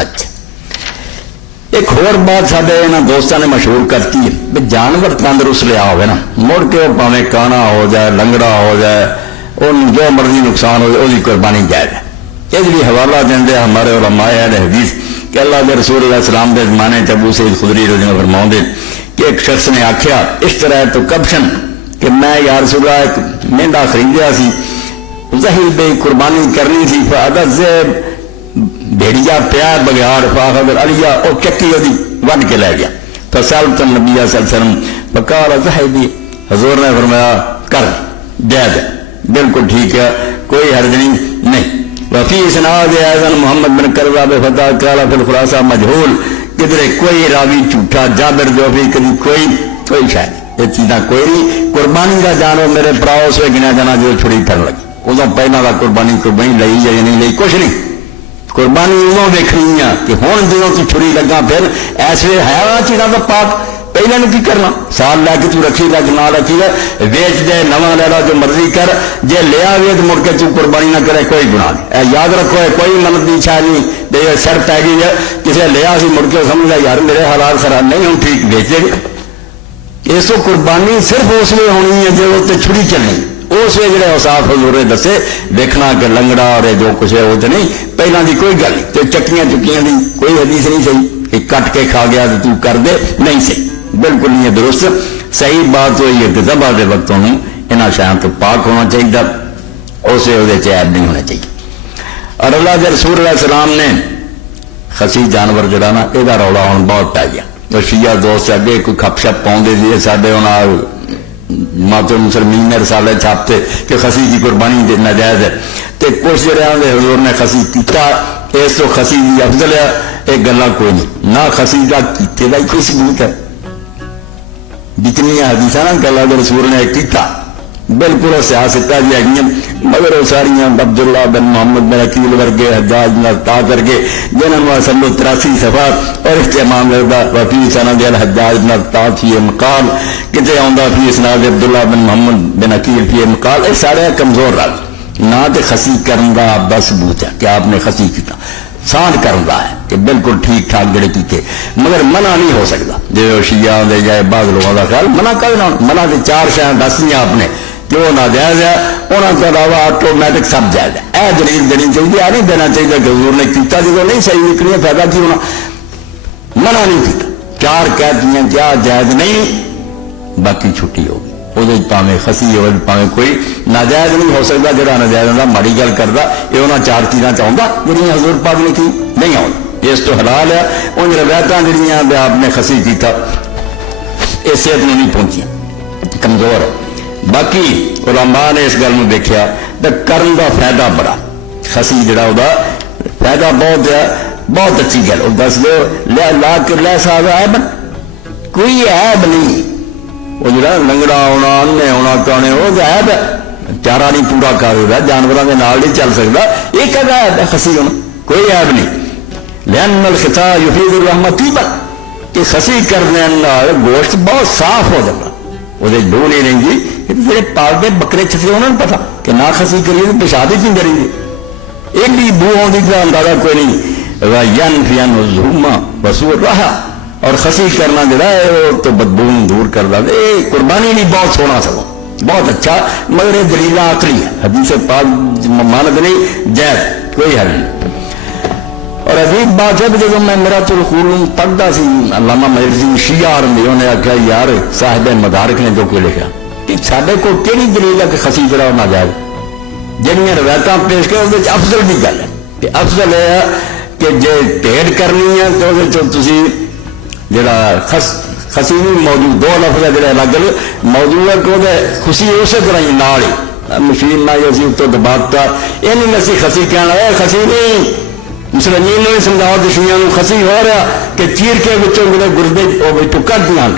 اچھا ایک اور بات سارے یہاں دوستوں نے مشہور کرتی ہے بھی جانور تندرست لیا ہوگا نا مڑ کے وہ پاویں کانا ہو جائے لنگڑا ہو جائے ان جو مرضی نقصان ہو جائے وہی قربانی جائز ہے. اس لیے حوالہ دیں ہمارے علماء اہل حدیث کہ اللہ کے رسول علیہ السلام کے زمانے ابو سعید خدری رضی اللہ فرماؤں دے کہ ایک شخص نے آخیا اس طرح تو کبشن کہ میں یا رسول اللہ ایک مہنگا خریدیا سی ظہیر بے قربانی کرنی سی فاگر زیب بھیڑیا پیا بگیار فاخر علیہ اور چکی وہ وڈ کے لے گیا فسالت النبی صلی اللہ علیہ وسلم فقال ظہیبی حضور نے فرمایا کر جائز بالکل ٹھیک ہے کوئی حرج نہیں. وفی اسناد اعظم محمد بن کرزاب فتح قال فی الخلاصہ مجہول کدھر کوئی راوی جھوٹا جابر جو بھی کبھی کوئی شاید یہ چیزاں کوئی نہیں. قربانی کا جانو میرے پراؤ سے گنیا جانا جو چھڑی پھر لگی ادو پہلے کا قربانی لئی یا نہیں لئی کچھ نہیں. قربانی ادو دیکھنی ہے کہ ہوں جدوں تو چھری لگا پھر ایسے ہے چیزاں کا پاک پہلے نے کی کرنا سال لے کے تو رکھی لگ نہ رکھی ہے ویچ دے نواں لے لا جو مرضی کر جے لیا ہوئے تو مڑ کے تو قربانی نہ کرے کوئی گناہ نہیں. یاد رکھو ہے کوئی منت کی چھا نہیں دے سر پی گئی ہے کسی لیا سی مڑ کے سمجھ لیا یار میرے حالات خراب نہیں ہوں ٹھیک بیچ دے گا. اس کو قربانی صرف اس لیے ہونی ہے جو وہ چھری چلنی اس لیے جڑے اوصاف حضور دسے دیکھنا کہ لنگڑا اور جو کچھ ہے وہ تو نہیں پہلے کی کوئی گل نہیں تو چکیاں چکیاں دی کوئی حدیث نہیں صحیح کہ کٹ کے کھا گیا تو کر دے نہیں صحیح بالکل نہیں ہے درست. صحیح بات ہوئی ہے کہ ذبح کے وقتوں یہاں شاید تو پاک ہونا چاہیے اسے وہ عیب نہیں ہونا چاہیے. اور اللہ کے رسول علیہ السلام نے خسی جانور جڑا نا یہ رولا ہوں بہت پی گیا تو شیعہ دوست اگے کوئی کپ شپ پاؤں جی سارے ہوں مات مسلمین نے رسالے چھاپتے کہ خسی کی قربانی ناجائز ہے تو کچھ جڑے حضور نے خسی کیتا اس تو خسی کی افضل ہے یہ گلا کوئی نہیں نہ خسی کا کیتے کا کوئی ثبوت ہے جتنی حدیث نا کہ اللہ کے رسول نے کیتا بالکل سیاست جی ہے مگر وہ ساریا عبداللہ بن محمد بن عقیل ورگے حجاج تا کر کے جنہوں نے 83 صفحہ اور اہتمام کرتا وفی سند الحجاج بن تا فی مقال کتنے آتا فی اسناد عبداللہ بن محمد بن عقیل فی مقال یہ سارے کمزور رہا نہ تو خسی کرن کا آپ کا ثبوت ہے کہ آپ نے خسی کیتا سانڈ کرتا ہے کہ بالکل ٹھیک ٹھاک جڑے کیتے مگر منع نہیں ہو سکتا جو شیعہ دے جائے بعض لوگوں کا خیال منع کرنا منع کے 4 شاید دس دیا آپ نے کہ وہ ناجائز ہے انہوں کے علاوہ آٹومیٹک سب جائز ہے اے دلیل دینی چاہیے آ نہیں دینا چاہیے کہ حضور نے کیتا جب نہیں صحیح نکلی ہے فائدہ کی ہونا منع نہیں کیتا 4 کہہ دیا کیا جائز نہیں باقی چھٹی ہوگی وہ پاویں خسی ہو پاویں کوئی ناجائز نہیں ہو سکتا جہاں ناجائز ہوتا ماڑی گل کرتا یہ انہیں 4 چیزاں چاہتا جہاں حضور پاک نے کی نہیں آؤں اس تو حلال ہے ان روایت جہاں آپ نے خسی کیتا یہ صحت میں نہیں پہنچیاں کمزور ہے. باقی علماء نے اس گل میں دیکھا تو کرن کا فائدہ بڑا خسی جڑا وہ فائدہ بہت ہے بہت اچھی گل وہ دس دو لا کر لے صاحب عیب کوئی عیب نہیں وہ جڑا لنگڑا ہونا انے ہونا کانے وہ عیب ہے چارہ نہیں پورا کر رہا جانوروں کے نال نہیں چل سکتا یہ کہ عیب ہے خسی ہونا کوئی عیب نہیں. لین الخطا یفید الرحمت کہ خسی کرنے گوشت بہت صاف ہو جاتا وہ ڈو نہیں رہیں گی جی پالتے بکرے چھتے انہوں نے پتا کہ نہ خسی کریے تو پیشاب ہی کیوں کریں گے ایک بھی بو ہونے کا اندازہ کوئی نہیں ین فین ظلم وسور رہا اور خسی کرنا جڑا ہے وہ تو بدبو دور کر دے قربانی نہیں بہت سونا سکو بہت اچھا مگر یہ دلیل عقلی ہے حدیث پاک مانت نہیں جائز کوئی حل نہیں. اور عجیب بات ہے جب میں میرا الخلوم پڑھتا سی علامہ مرزی شیعہ انہوں نے آخیا یار صاحب مدارک نے جو کہ لکھا کہ سارے کو کہڑی دلیل ہے کہ خسی جڑا ہونا جائے جنیاں روایت پیش کر اس افضل کی گل ہے کہ افضل یہ ہے کہ جی ٹھیڑ کرنی ہے تو تھی جڑا خسی بھی موجود 2 لفظ ہے جڑے الگ موجود ہے کہ وہ خوشی اسی طرح ہی نال ہی مشین نہ اسی اتوں دباتا یہ نہیں اسی خسی کہنا ہے خسی نہیں مسلمین نے سمجھاؤ دشمنوں کو خسی ہو رہا کہ چیر کے بچوں میرے گردے وہ کٹ دیا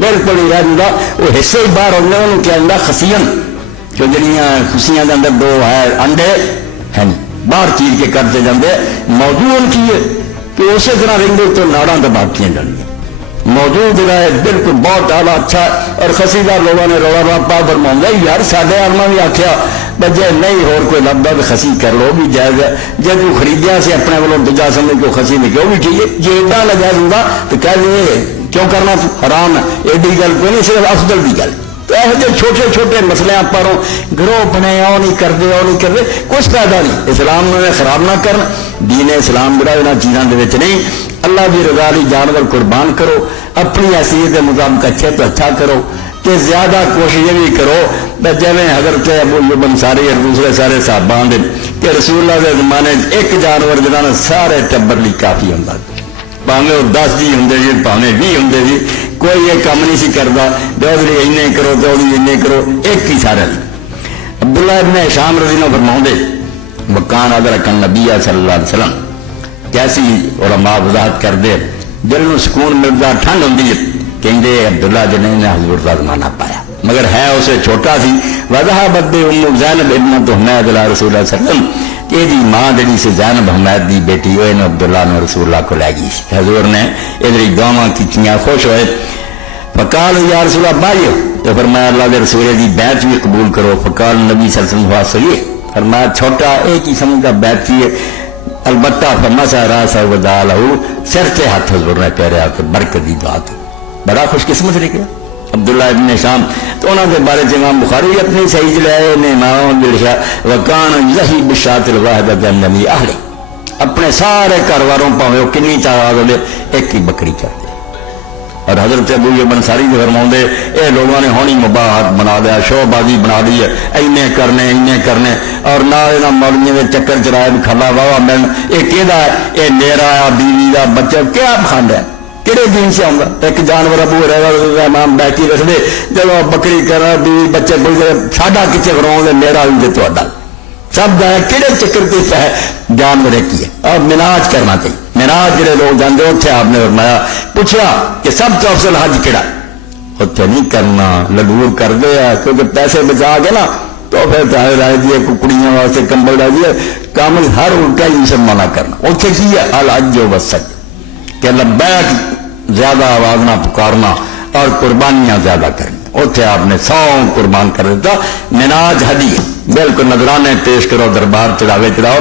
بالکل ہی رہ جاتا وہ حصے ہی باہر ہو جائے انہوں کیا جاتا خسیاں جو جہاں خوشیاں کے اندر 2 ہے انڈے ہے باہر چیر کے کرتے جاتے موجود کی ہے کہ اسی طرح رنگے تو ناڑا دباٹیاں جانیاں موجود جہاں ہے بالکل بہت اعلیٰ اچھا اور خسی دار لوگوں نے رولا راپا برما یار سارے آلما بھی آخیا جی نہیں ہور کوئی لبدا تو خسی کر لو بھی جائز ہے، جی تو خریدیا سے اپنے والوں دجا سمجھ کو خسی نہیں کہ وہ بھی ٹھیک ہے، جی ایڈا ناجائز ہوں تو کہہ لے کیوں کرنا حرام ہے، ایڈی گل کوئی نہیں، صرف افضل کی گل۔ تو یہ چھوٹے چھوٹے مسئلے پروں گروہ بنے وہ نہیں کرتے کچھ فائدہ نہیں، اسلام نے خراب نہ کرنا، دین اسلام جڑا یہاں چیزوں کے نہیں، اللہ کی رضا لی جانور قربان کرو، اپنی حیثیت کے مطابق اچھے تو اچھا کرو، کہ زیادہ کوشش یہ بھی کرو جی حضرت ابو ایوب انصاری اور دوسرے سارے صحابہ کہ رسول اللہ کے زمانے ایک جانور جہاں سارے ٹبر لی کافی ہوں، پاوے وہ 10 جی ہوں جی پاوے 20 ہوں جی، کوئی یہ کام نہیں سی کرتا چودھری این کرو چودھری این کرو، ایک ہی سارے۔ عبداللہ ابن ہشام رضی اللہ فرماؤں وکان ادرک النبی صلی اللہ علیہ وسلم، کیسی علماء وضاحت کر دے دل میں سکون ملتا، ٹھنڈ ہوتی ہے، کہیں عبداللہ جنہیں نے حضور کا زمانہ پایا مگر ہے اسے چھوٹا سی، وضاح بدے ام زینب ابنت حمید علیہ رسول اللہ صلی اللہ علیہ وسلم، یہ جی ماں جڑی سے زینب حمید دی بیٹی ہوئے نے عبداللہ نے رسول اللہ کو لے گئی، حضور نے ادھر دعاواں کیتیاں، خوش ہوئے، فقال یا رسول اللہ بائیو، تو فرمایا اللہ کے رسول دی بیعت بھی قبول کرو، فقال نبی صلی اللہ علیہ وسلم صحیح، فرمایا چھوٹا ایک ہی سمجھ کا بیعت کی ہے، البتہ فمسح راسہ ودا لہو، سر سے ہاتھ حضور نے پیرے آتے برکت دی دعا کی، بڑا خوش قسمت لکھا عبداللہ ابن شام۔ تو انہوں کے بارے سے امام بخاری اپنی صحیح لائے نے امام دلشا وکان یہی بشات الواحدۃ النبی اہل، اپنے سارے گھر والوں پاوے کنی تعداد والے ایک ہی بکری چاہتے، اور حضرت ابو ایوب انصاری نے فرماؤں اے لوگوں نے ہونی مباحات بنا دیا، شو بازی بنا دی ہے، اینے کرنے اور نہ یہاں مولویوں کے چکر چرائے کھلا واہ ملن، یہ کہدا ہے یہ میرا بیوی کا بچہ کیا کھانڈ ہے، کہڑے دین سے آؤں گا؟ ایک جانور ابو رہا امام بیٹھی رکھ دے، جب بکری کر بیوی بچے کوئی ساڈا کچے کراؤں گے میرا بھی تو سب کا ہے، کہڑے چکر کے ہے جانور کی ہے، اور مناج کرنا چاہیے، مناج جڑے لوگ جانے اتنے آپ نے فرمایا پوچھا کہ سب تو افضل حج کہڑا، اتنے نہیں کرنا لڈور کر دے کیونکہ پیسے بچا کے نا تو پھر چاہے رائے دیے کڑیاں واسطے کمبل ڈال دیے، کامل ہر الٹا ہی اسے منع کرنا، اتنے کی ہے الحج و وسط کہ لبیک زیادہ آواز نہ پکارنا اور قربانیاں زیادہ کرنی، اتنے آپ نے 100 قربان کر دیتا، مناج ہدی بالکل نذرانے پیش کرو، دربار چڑھاوے چڑھاؤ،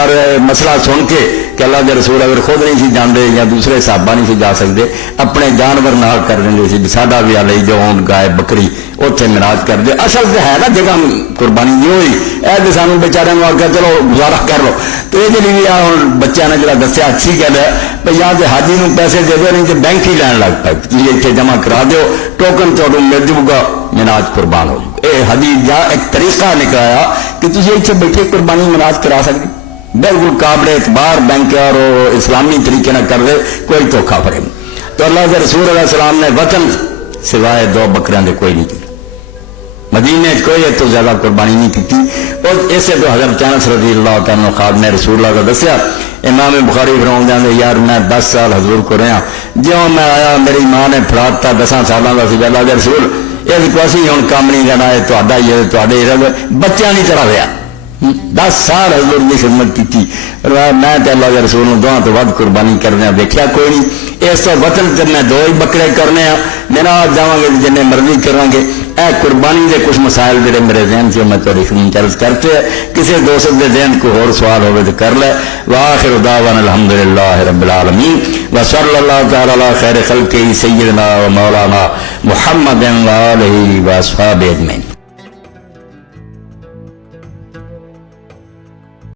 اور مسئلہ سن کے کہ اللہ کے رسول اگر خود نہیں سی جاندے یا دوسرے صحابہ نہیں سی جا سکتے اپنے جانور نال کر دیں سی، ساڈا بھی لے جو اون گائے بکری اتنے مناج کر دے، اصل تو ہے نا جگہ قربانی نہیں ہوئی، اے تو سانوں بیچارے آ کے چلو گزارا کر لو، تو یہ بھی ہوں بچوں نے جڑا دسیا اچھی گل ہے بھائی یا تو حاجی نوں پیسے دے دو، نہیں تو بینک ہی لین لگ پائے، تھی اتنے جمع کرا دیو، ٹوکن تمہیں مل جائے گا، مناج قربان ہو جائے، یہ حدیث یا ایک طریقہ نکلایا کہ تھی اتنے بیٹھے قربانی مناج کرا سکتے، بالکل قابل اعتبار بینک اور اسلامی طریقے نہ کر دے کوئی دھوکھا فریم۔ تو اللہ کے رسول علیہ السلام نے وطن سوائے 2 بکریاں دے کوئی نہیں کی، مدینے کوئی تو زیادہ قربانی نہیں کی، اور اسے تو حضرت انس رضی اللہ تعالیٰ خادم نے رسول اللہ کا دسیا، امام بخاری فرماؤں دے یار میں 10 سال حضور کو رہا، جو میں آیا میری ماں نے فڑاتا 10 سالوں کا سی، اللہ کے رسول یہ کوئی ہوں کام نہیں کرنا، یہ تا ہی ہے تے بچوں کی طرح رہا، 10 سال حضور کی خدمت کی، میں تو اللہ کے رسول دعا تو ود قربانی کرنے دیکھا کوئی نہیں، اس تو وطن میں 2 ہی بکرے کرنے میرا جاؤں گے جن مرضی کریں گے، اے قربانی کے کچھ مسائل جڑے میرے ذہن سے میں تھوڑی خدمت عرض کرتے ہیں، کسی دوست کے ذہن کو اور سوال ہوئے تو کر لے، وآخر دعوانا الحمدللہ رب العالمین وصلی اللہ تعالی علی خیر خلقہ سیدنا و مولانا محمد و آلہ و اصحابہ اجمعین۔